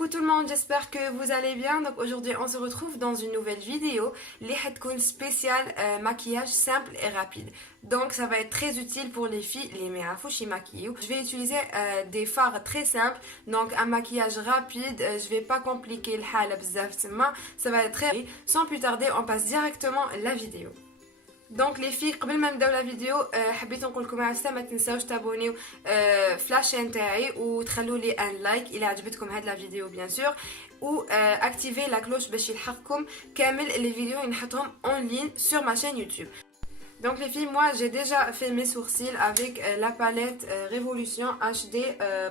Coucou tout le monde, j'espère que vous allez bien. Donc aujourd'hui on se retrouve dans une nouvelle vidéo les هتكون spéciale maquillage simple et rapide. Donc ça va être très utile pour les filles les ميعرفوش يماكيو. Je vais utiliser des fards très simples, donc un maquillage rapide. Je vais pas compliquer الحالة بزاف تما. Ça va être très. Sans plus tarder, on passe directement la vidéo. Donc les filles, قبل ما نبداو لا فيديو حبيت نقول لكم عسى ما تنساوش تابونيو في لاشين تاعي وتخلوا لي ان لايك الى عجبتكم هاد لا فيديو بيان سور و اكتيفي لا كلوش باش يلحقكم كامل لي فيديو اللي نحطهم اون لين sur ma chaîne YouTube. Donc les filles, moi j'ai déjà fait mes sourcils avec la palette Révolution HD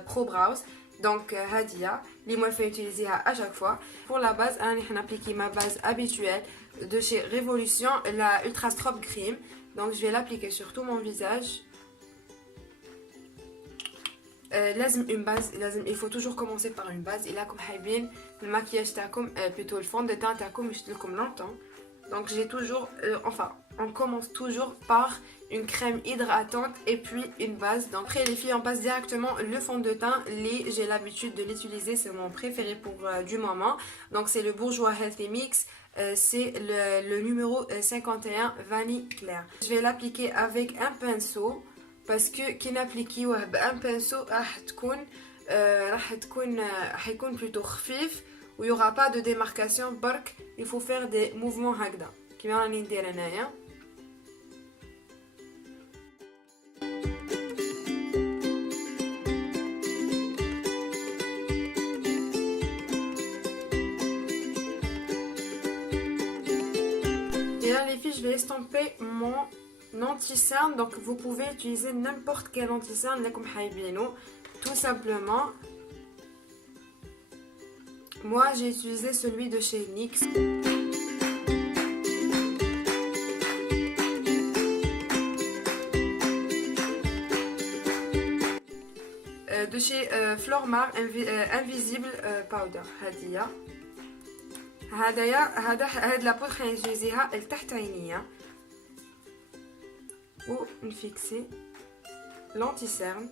Pro Brows. Donc Hadia, les moi fait utiliser à chaque fois. Pour la base, on a appliqué ma base habituelle de chez Révolution, la Ultra Strobe Cream. Donc je vais l'appliquer sur tout mon visage. لازم une base, il faut toujours commencer par une base. Et là, comme حابين الماكياج تاعكم plutôt le fond de teint تاعكم يشد لكم longtemps. Donc j'ai toujours, on commence toujours par une crème hydratante et puis une base. Donc après les filles, on passe directement le fond de teint. J'ai l'habitude de l'utiliser, c'est mon préféré pour du moment. Donc c'est le Bourjois Healthy Mix, c'est le numéro 51 Vanille Claire. Je vais l'appliquer avec un pinceau parce que qui n'appliquيه un pinceau راح تكون plutôt خفيف. où il n'y aura pas de démarcation برك il faut faire des mouvements هكذا كيما راني ندير انايا. Et là les filles, je vais estomper mon anti-cerne. Donc vous pouvez utiliser n'importe quel anti-cerne لكم حايبينو tout simplement. Moi, j'ai utilisé celui de chez NYX. De chez Flormar Invisible Powder. هاد la poudre حنutiliزيها لتحت عينيا. ونفيكسي l'anti-cerne.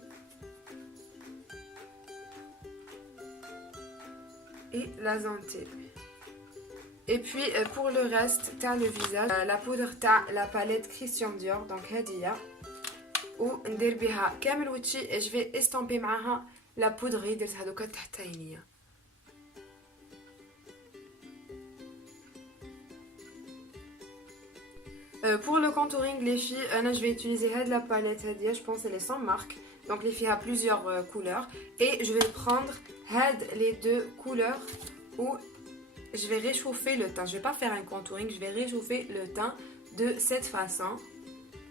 Et la zanté. Et puis pour le reste t'as le visage la poudre t'as la palette Christian Dior donc هادية وندير بها كامل وجهي. et je vais estomper معاها la poudre اللي درتها دوكا تحت عينيا. Pour le contouring les filles, je vais utiliser la palette هادية, je pense qu'elle est sans marque. Donc les filles a plusieurs couleurs et je vais prendre les deux couleurs où je vais réchauffer le teint. Je vais pas faire un contouring, je vais réchauffer le teint de cette façon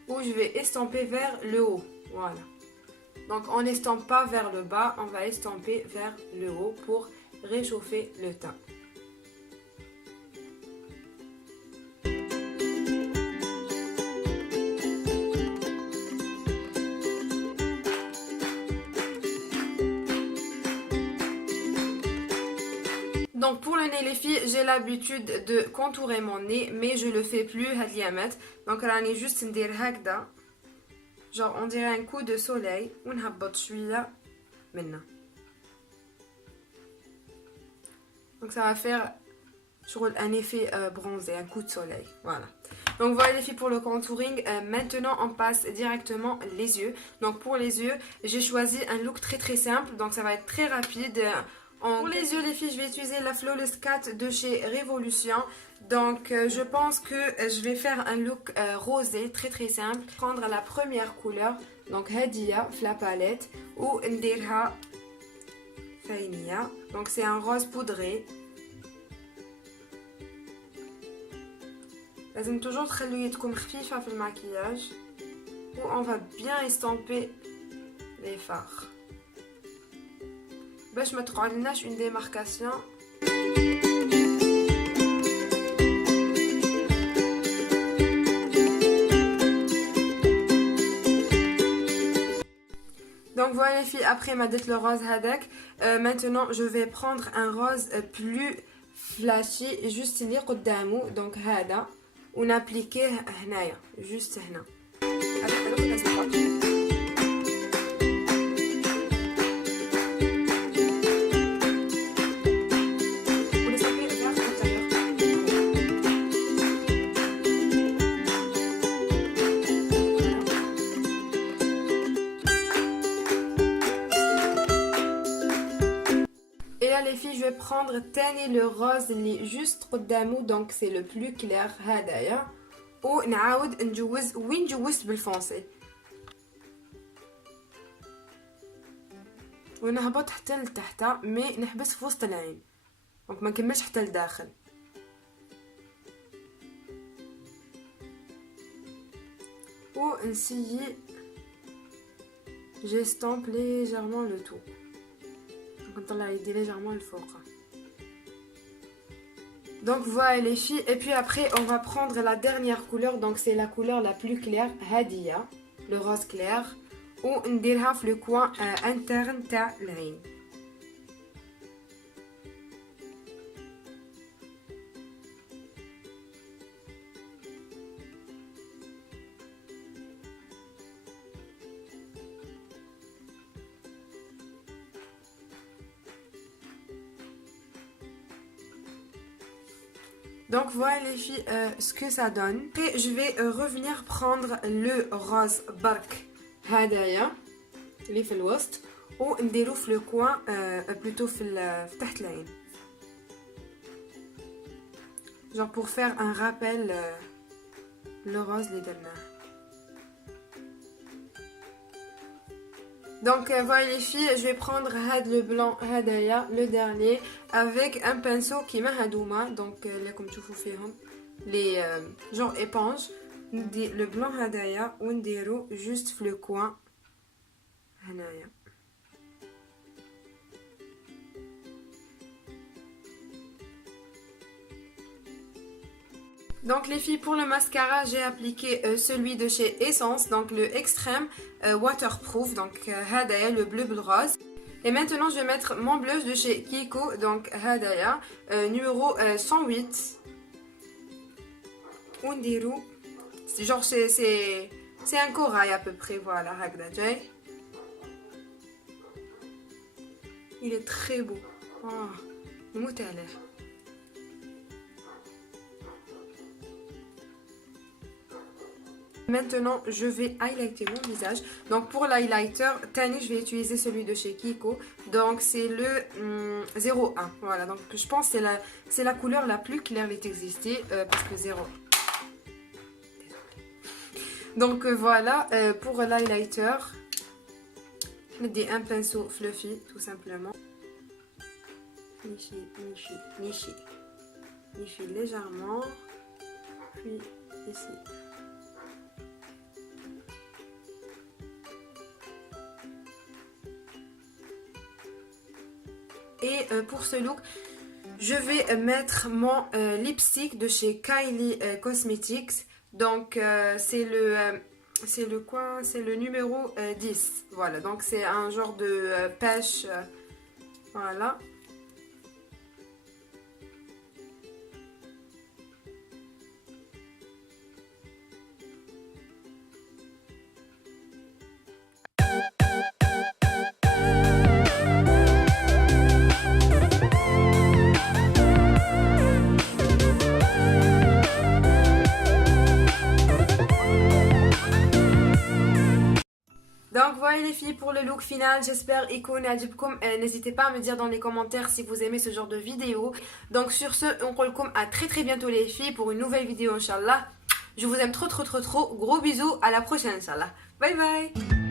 où je vais estomper vers le haut. Voilà. Donc on n'estompe pas vers le bas, on va estomper vers le haut pour réchauffer le teint. Donc pour le nez les filles, j'ai l'habitude de contourer mon nez, mais je le fais plus هاد اليامات. Donc راني juste ندير هكذا, genre on dirait un coup de soleil ونهبط شوية منه. Donc ça va faire un effet bronzé, un coup de soleil. Voilà. Donc voilà les filles pour le contouring. Maintenant on passe directement les yeux. Donc pour les yeux, j'ai choisi un look très très simple, donc ça va être très rapide. Pour les yeux les filles, je vais utiliser la Flawless Cat de chez Révolution. Donc je pense que je vais faire un look rosé très très simple. Prendre la première couleur, donc Hadia, la palette, ou Ndirha Fainia. Donc c'est un rose poudré. لازم toujours تخلوا يدكم خفيفة في الماكياج. Où on va bien estomper les fards. باش ما تقعدلناش une démarcation. Donc voilà les filles, après ma dette le rose hadak, maintenant je vais prendre un rose plus flashy, juste اللي قدامه, donc هذا, ونابليكيه هنايا, juste هنا. filles, je vais prendre تاني le rose اللي juste قدامه donc c'est le plus clair هدايا ونعاود نجوز وين جوزت بالفونسي ونهبط حتى لتحت مي نحبس في وسط العين دونك ما نكملش حتى لداخل ونسيي j'estompe légèrement le tout donc نطلع يدي légèrement الفوق. Donc voilà les filles, et puis après on va prendre la dernière couleur, donc c'est la couleur la plus claire, Hadia, le rose clair, ou نديرها في le coin interne تاع العين. Donc voilà les filles ce que ça donne. Après je vais revenir prendre le rose bark هدايا اللي في الوسط ونديرو في لو كوان بلوتو في تحت العين. Genre pour faire un rappel le rose اللي درناه. Donc voilà les filles, je vais prendre le blanc هدايا le dernier avec un pinceau qui m'a hadouma donc là comme tu vois فيهم les genre éponge ندي le blanc هدايا ونديرو juste في le coin هنايا. Donc les filles, pour le mascara, j'ai appliqué celui de chez Essence, donc le extrême waterproof, donc Hadaya, le bleu rose. Et maintenant, je vais mettre mon blush de chez Kiko, donc Hadaya, numéro 108. Ondiru. Genre, c'est un corail à peu près, voilà, Hagda Jay. Il est très beau. Oh, moutaleh. Maintenant, je vais highlighter mon visage. Donc pour l'highlighter, Tani, je vais utiliser celui de chez Kiko. Donc c'est le 01. Voilà, donc je pense que c'est la couleur la plus claire qui existe parce que 0. Donc voilà, pour l'highlighter, je mets un pinceau fluffy, tout simplement. Nichi, nichi, nichi. Nichi légèrement. Puis ici. Et pour ce look, je vais mettre mon lipstick de chez Kylie Cosmetics. Donc c'est le quoi? C'est le numéro 10. Voilà, donc c'est un genre de pêche. Voilà. Donc voilà les filles pour le look final, j'espère n'hésitez pas à me dire dans les commentaires si vous aimez ce genre de vidéo. Donc sur ce, on se retrouve à très bientôt les filles pour une nouvelle vidéo Inch'Allah. Je vous aime trop, gros bisous, à la prochaine Inch'Allah. Bye bye.